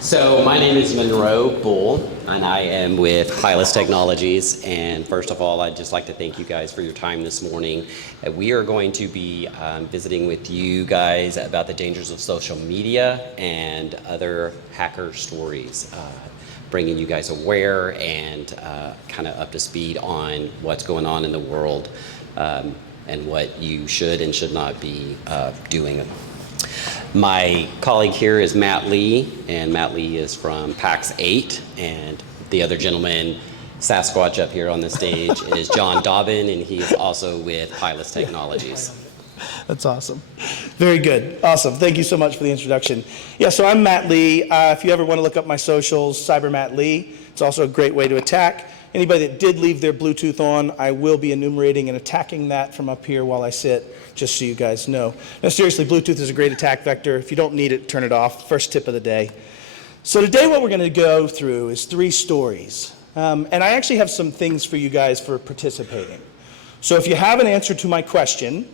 So my name is Monroe Bull, and I am with Pilus Technologies. And first of all, I'd just like to thank you guys for your time this morning. We are going to be visiting with you guys about the dangers of social media and other hacker stories, bringing you guys aware and kind of up to speed on what's going on in the world and what you should and should not be doing. My colleague here is Matt Lee, and Matt Lee is from PAX 8, and the other gentleman, Sasquatch up here on the stage, is John Dobbin, and he is also with Pilus Technologies. That's awesome. Very good. Awesome. Thank you so much for the introduction. Yeah, so I'm Matt Lee. If you ever want to look up my socials, Cyber Matt Lee. It's also a great way to attack. Anybody that did leave their Bluetooth on, I will be enumerating and attacking that from up here while I sit, just so you guys know. Now, seriously, Bluetooth is a great attack vector. If you don't need it, turn it off. First tip of the day. So today what we're going to go through is 3 stories. And I actually have some things for you guys for participating. So if you have an answer to my question,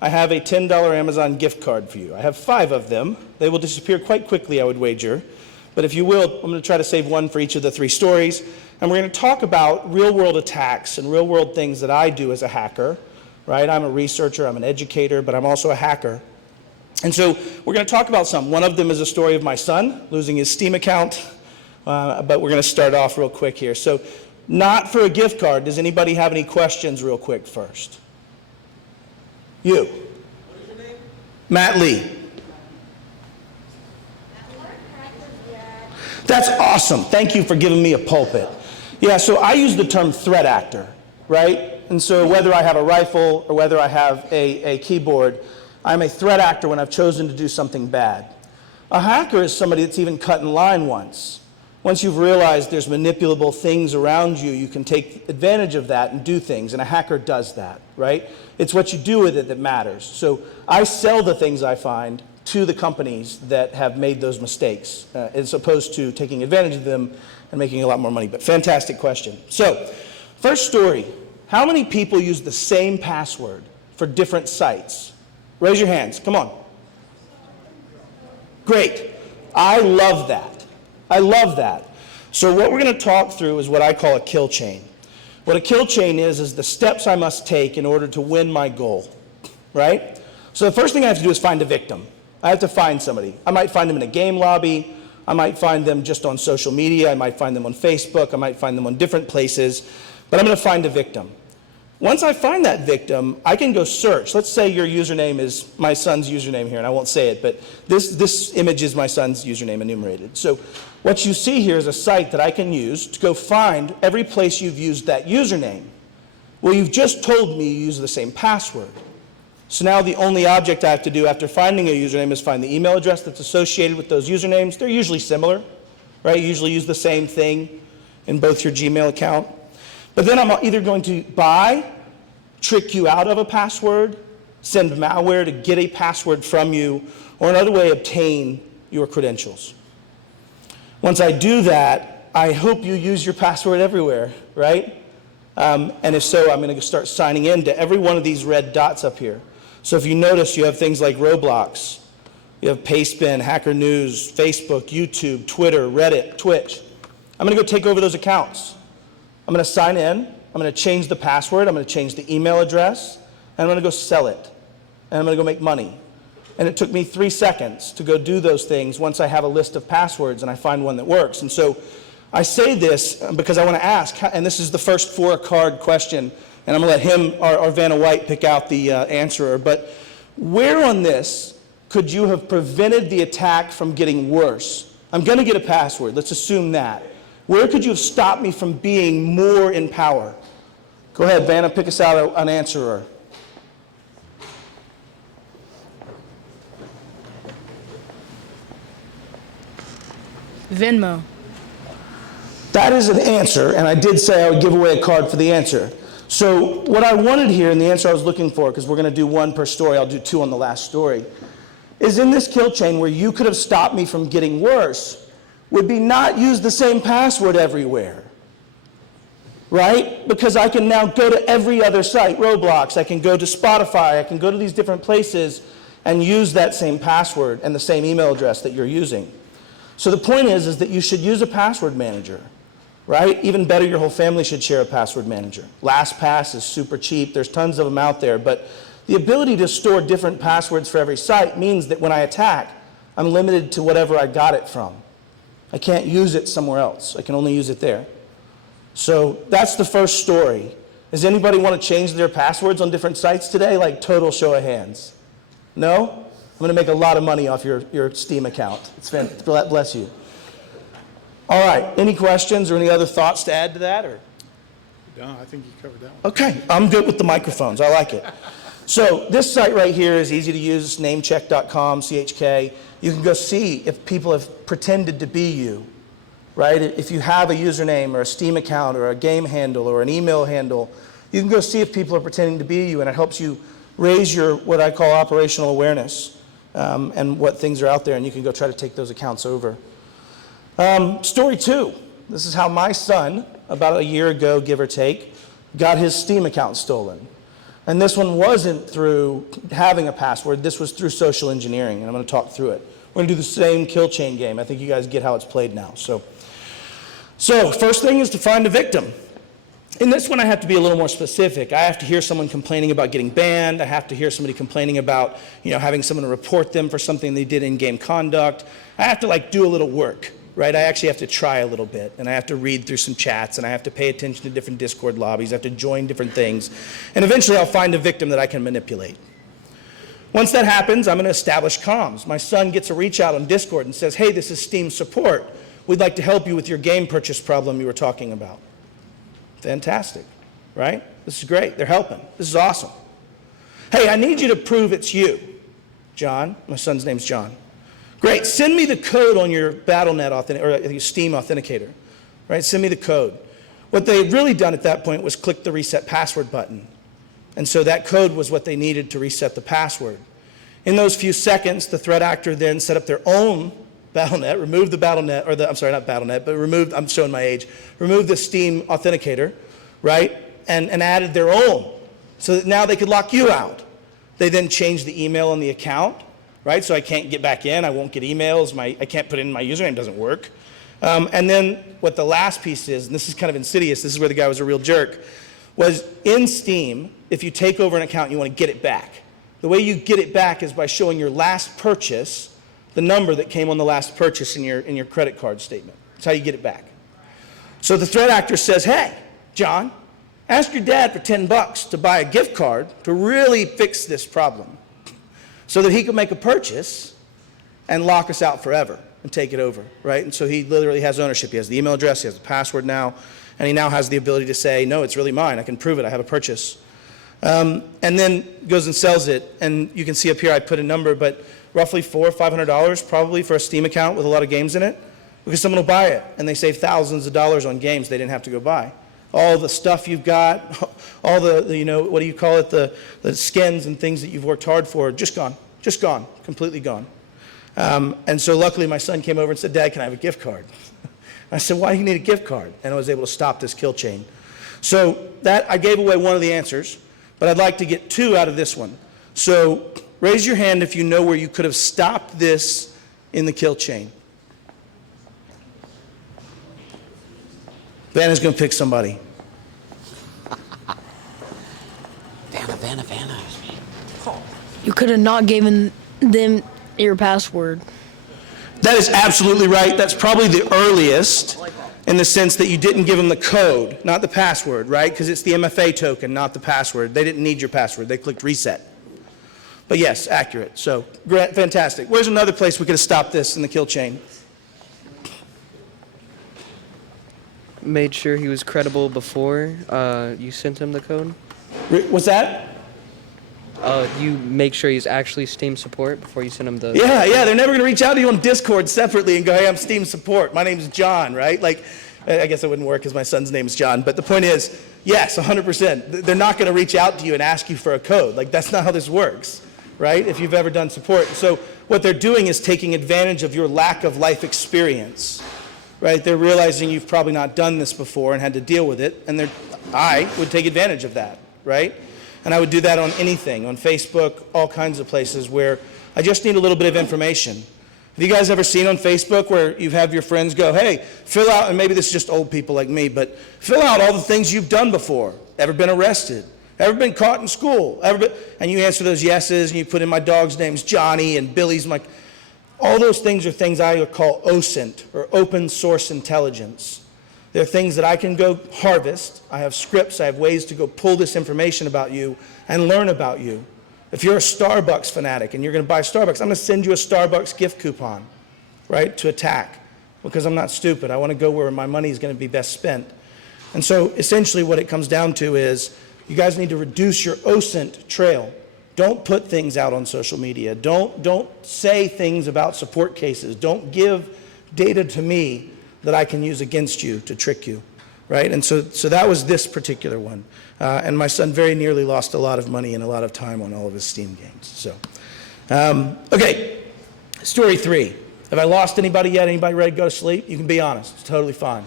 I have a $10 Amazon gift card for you. I have 5 of them. They will disappear quite quickly, I would wager. But if you will, I'm going to try to save one for each of the 3 stories. And we're going to talk about real-world attacks and real-world things that I do as a hacker, right? I'm a researcher, I'm an educator, but I'm also a hacker. And so we're going to talk about some. One of them is a story of my son losing his Steam account, but we're going to start off real quick here. So not for a gift card. Does anybody have any questions real quick first? You. What is your name? Matt Lee. That's awesome. Thank you for giving me a pulpit. Yeah, so I use the term threat actor, right? And so whether I have a rifle or whether I have a keyboard, I'm a threat actor when I've chosen to do something bad. A hacker is somebody that's even cut in line once. Once you've realized there's manipulable things around you, you can take advantage of that and do things, and a hacker does that, right? It's what you do with it that matters. So I sell the things I find to the companies that have made those mistakes, as opposed to taking advantage of them and making a lot more money. But fantastic question. So, first story. How many people use the same password for different sites? Raise your hands. Come on. Great. I love that. I love that. So what we're going to talk through is what I call a kill chain. What a kill chain is the steps I must take in order to win my goal, right? So the first thing I have to do is find a victim. I have to find somebody. I might find them in a game lobby. I might find them just on social media. I might find them on Facebook. I might find them on different places. But I'm going to find a victim. Once I find that victim, I can go search. Let's say your username is my son's username here, and I won't say it, but this image is my son's username enumerated. So what you see here is a site that I can use to go find every place you've used that username. Well, you've just told me you use the same password. So now the only object I have to do after finding a username is find the email address that's associated with those usernames. They're usually similar, right? You usually use the same thing in both your Gmail account. But then I'm either going to trick you out of a password, send malware to get a password from you, or another way, obtain your credentials. Once I do that, I hope you use your password everywhere, right? And if so, I'm going to start signing in to every one of these red dots up here. So if you notice, you have things like Roblox, you have Pastebin, Hacker News, Facebook, YouTube, Twitter, Reddit, Twitch. I'm going to go take over those accounts. I'm going to sign in, I'm going to change the password, I'm going to change the email address, and I'm going to go sell it. And I'm going to go make money. And it took me 3 seconds to go do those things once I have a list of passwords and I find one that works. And so I say this because I want to ask, and this is the first 4-card question, and I'm going to let him or Vanna White pick out the answerer, but where on this could you have prevented the attack from getting worse? I'm going to get a password, let's assume that. Where could you have stopped me from being more in power? Go ahead, Vanna, pick us out an answerer. Venmo. That is an answer, and I did say I would give away a card for the answer. So what I wanted here, and the answer I was looking for, because we're going to do 1 per story, I'll do 2 on the last story, is in this kill chain where you could have stopped me from getting worse, would be not use the same password everywhere, right? Because I can now go to every other site, Roblox, I can go to Spotify, I can go to these different places and use that same password and the same email address that you're using. So the point is that you should use a password manager, right? Even better, your whole family should share a password manager. LastPass is super cheap. There's tons of them out there. But the ability to store different passwords for every site means that when I attack, I'm limited to whatever I got it from. I can't use it somewhere else. I can only use it there. So that's the first story. Does anybody want to change their passwords on different sites today? Like total show of hands. No? I'm going to make a lot of money off your Steam account. Bless you. All right, any questions or any other thoughts to add to that? Or? No, I think you covered that one. Okay, I'm good with the microphones. I like it. So this site right here is easy to use, namecheck.com, CHK. You can go see if people have pretended to be you, right? If you have a username or a Steam account or a game handle or an email handle, you can go see if people are pretending to be you, and it helps you raise your, what I call operational awareness, and what things are out there, and you can go try to take those accounts over. Story 2. This is how my son, about a year ago, give or take, got his Steam account stolen. And this one wasn't through having a password. This was through social engineering, and I'm going to talk through it. We're going to do the same kill chain game. I think you guys get how it's played now. So first thing is to find a victim. In this one, I have to be a little more specific. I have to hear someone complaining about getting banned. I have to hear somebody complaining about, having someone report them for something they did in game conduct. I have to do a little work, right? I actually have to try a little bit, and I have to read through some chats, and I have to pay attention to different Discord lobbies. I have to join different things, and eventually I'll find a victim that I can manipulate. Once that happens, I'm going to establish comms. My son gets a reach out on Discord and says, hey, this is Steam support. We'd like to help you with your game purchase problem you were talking about. Fantastic, right? This is great. They're helping. This is awesome. Hey, I need you to prove it's you. John, my son's name's John. Great, send me the code on your Battle.net or your Steam authenticator, right? Send me the code. What they had really done at that point was click the reset password button. And so that code was what they needed to reset the password. In those few seconds, the threat actor then set up their own Battle.net, removed the Battle.net, not Battle.net, but removed, I'm showing my age, removed the Steam authenticator, right? And added their own, so that now they could lock you out. They then changed the email on the account, right? So I can't get back in, I won't get emails, I can't put in my username, doesn't work. And then what the last piece is, and this is kind of insidious, this is where the guy was a real jerk, was in Steam, if you take over an account, you want to get it back. The way you get it back is by showing your last purchase, the number that came on the last purchase in your credit card statement. That's how you get it back. So the threat actor says, hey, John, ask your dad for $10 to buy a gift card to really fix this problem so that he can make a purchase and lock us out forever and take it over, right? And so he literally has ownership. He has the email address, he has the password now, and he now has the ability to say, no, it's really mine. I can prove it. I have a purchase. And then goes and sells it. And you can see up here I put a number, but roughly $400 or $500 probably for a Steam account with a lot of games in it, because someone will buy it, and they save thousands of dollars on games they didn't have to go buy. All the stuff you've got, all the what do you call it, the skins and things that you've worked hard for, just gone, completely gone. And so luckily my son came over and said, Dad, can I have a gift card? I said, why do you need a gift card? And I was able to stop this kill chain. So that, I gave away one of the answers, but I'd like to get 2 out of this one. So raise your hand if you know where you could have stopped this in the kill chain. Vanna's going to pick somebody. Vanna. You could have not given them your password. That is absolutely right. That's probably the earliest, in the sense that you didn't give them the code, not the password, right? Because it's the MFA token, not the password. They didn't need your password. They clicked reset. But yes, accurate. So fantastic. Where's another place we could have stopped this in the kill chain? Made sure he was credible before you sent him the code. What's that? You make sure he's actually Steam support before you send him the... Yeah, they're never going to reach out to you on Discord separately and go, hey, I'm Steam support. My name's John, right? Like, I guess it wouldn't work because my son's name is John. But the point is, yes, 100%. They're not going to reach out to you and ask you for a code. Like, that's not how this works, right? If you've ever done support. So what they're doing is taking advantage of your lack of life experience, right? They're realizing you've probably not done this before and had to deal with it. And I would take advantage of that, right? And I would do that on anything, on Facebook, all kinds of places where I just need a little bit of information. Have you guys ever seen on Facebook where you have your friends go, hey, fill out, and maybe this is just old people like me, but fill out all the things you've done before. Ever been arrested? Ever been caught in school? And you answer those yeses, and you put in my dog's name's Johnny, and Billy's my, all those things are things I would call OSINT, or open source intelligence. They're things that I can go harvest. I have scripts, I have ways to go pull this information about you and learn about you. If you're a Starbucks fanatic and you're going to buy Starbucks, I'm going to send you a Starbucks gift coupon, right, to attack, because I'm not stupid. I want to go where my money is going to be best spent. And so essentially what it comes down to is you guys need to reduce your OSINT trail. Don't put things out on social media. Don't say things about support cases. Don't give data to me that I can use against you to trick you, right? And so that was this particular one. And my son very nearly lost a lot of money and a lot of time on all of his Steam games. So, okay, story 3. Have I lost anybody yet? Anybody ready to go to sleep? You can be honest. It's totally fine.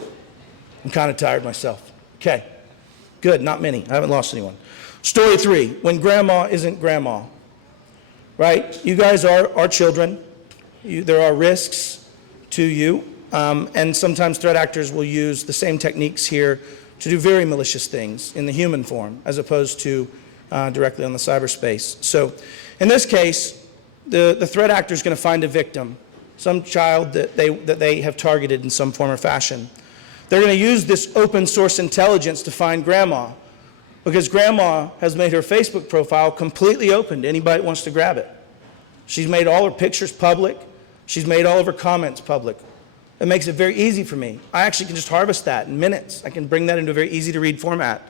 I'm kind of tired myself. Okay, good, not many. I haven't lost anyone. Story 3, when grandma isn't grandma, right? You guys are children. There are risks to you, and sometimes threat actors will use the same techniques here to do very malicious things in the human form, as opposed to directly on the cyberspace. So in this case, the threat actor is going to find a victim, some child that they have targeted in some form or fashion. They're going to use this open source intelligence to find grandma, because grandma has made her Facebook profile completely open to anybody that wants to grab it. She's made all her pictures public. She's made all of her comments public. It makes it very easy for me. I actually can just harvest that in minutes. I can bring that into a very easy to read format.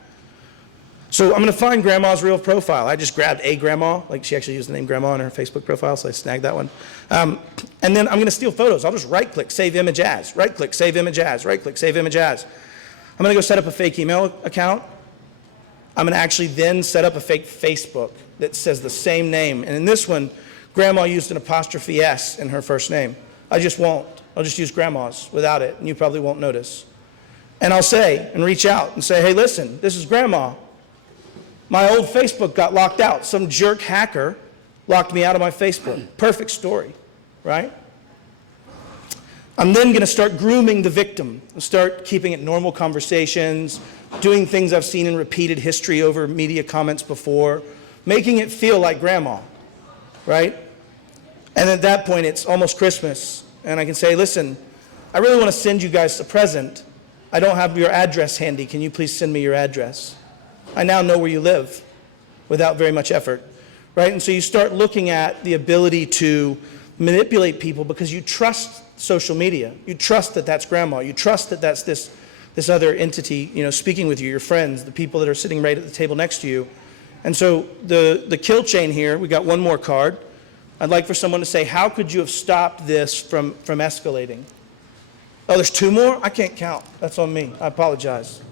So I'm going to find grandma's real profile. I just grabbed a grandma, like she actually used the name grandma in her Facebook profile, so I snagged that one. And then I'm going to steal photos. I'll just right click, save image as, right click, save image as, right click, save image as. I'm going to go set up a fake email account. I'm going to actually then set up a fake Facebook that says the same name. And in this one, grandma used an apostrophe S in her first name. I just won't. I'll just use grandma's without it, and you probably won't notice. And I'll say, and reach out and say, hey, listen, this is grandma. My old Facebook got locked out. Some jerk hacker locked me out of my Facebook. Perfect story, right? I'm then going to start grooming the victim and start keeping it normal conversations, doing things I've seen in repeated history over media comments before, making it feel like grandma, right? And at that point, it's almost Christmas. And I can say, listen, I really want to send you guys a present. I don't have your address handy. Can you please send me your address? I now know where you live without very much effort, right? And so you start looking at the ability to manipulate people because you trust social media. You trust that that's grandma. You trust that that's this other entity, speaking with you, your friends, the people that are sitting right at the table next to you. And so the kill chain here, we got one more card. I'd like for someone to say, how could you have stopped this from escalating? Oh, there's 2 more? I can't count. That's on me. I apologize.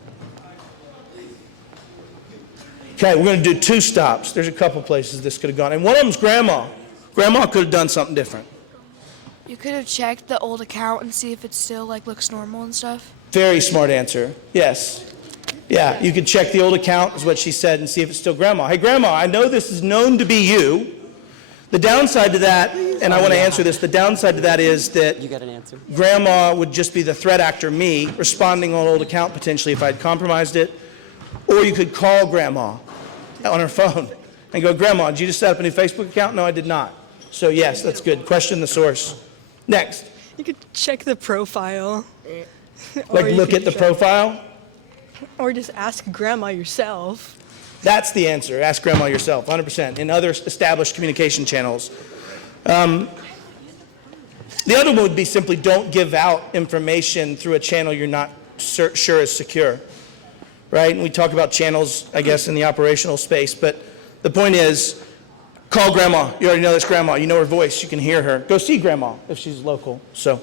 Okay, we're going to do 2 stops. There's a couple places this could have gone. And one of them's grandma. Grandma could have done something different. You could have checked the old account and see if it still looks normal and stuff. Very smart answer. Yes. Yeah, you could check the old account, is what she said, and see if it's still grandma. Hey, grandma, I know this is known to be you. The downside to that, and I want to answer this, the downside to that is that You got an answer? grandma would just be the threat actor, me, responding on an old account potentially if I'd compromised it. Or you could call grandma on her phone and go, grandma, did you just set up a new Facebook account? No, I did not. So yes, that's good. Question the source. Next. You could check the profile. Like Or you look could at the check- profile. Or just ask grandma yourself. That's the answer. Ask grandma yourself, 100%, in other established communication channels. The other one would be simply don't give out information through a channel you're not sure is secure, right? And we talk about channels, I guess, in the operational space, but the point is, call grandma. You already know that's grandma. You know her voice. You can hear her. Go see grandma if she's local. So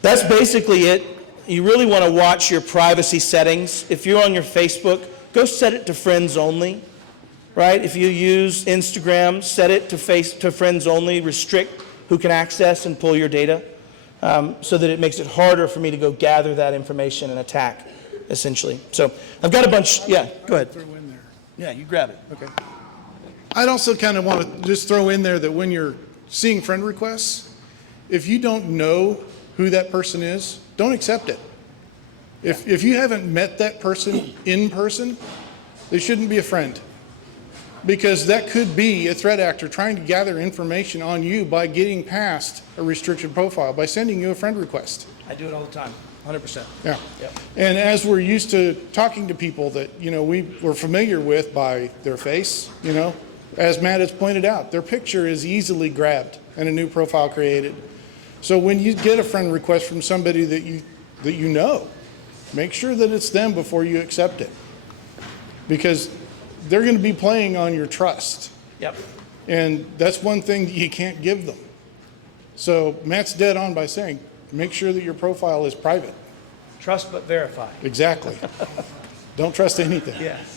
that's basically it. You really want to watch your privacy settings. If you're on your Facebook, go set it to friends only, right? If you use Instagram, set it to friends only, restrict who can access and pull your data, so that it makes it harder for me to go gather that information and attack, essentially. So I've got a bunch, yeah, go ahead. Throw in there. Yeah, you grab it. Okay. I'd also kind of want to just throw in there that when you're seeing friend requests, if you don't know who that person is, don't accept it. If you haven't met that person in person, they shouldn't be a friend. Because that could be a threat actor trying to gather information on you by getting past a restricted profile, by sending you a friend request. I do it all the time, 100%. Yeah. Yep. And as we're used to talking to people that, we're familiar with by their face, as Matt has pointed out, their picture is easily grabbed and a new profile created. So when you get a friend request from somebody that you know, make sure that it's them before you accept it. Because they're going to be playing on your trust. Yep. And that's one thing that you can't give them. So Matt's dead on by saying, make sure that your profile is private. Trust but verify. Exactly. Don't trust anything. Yes.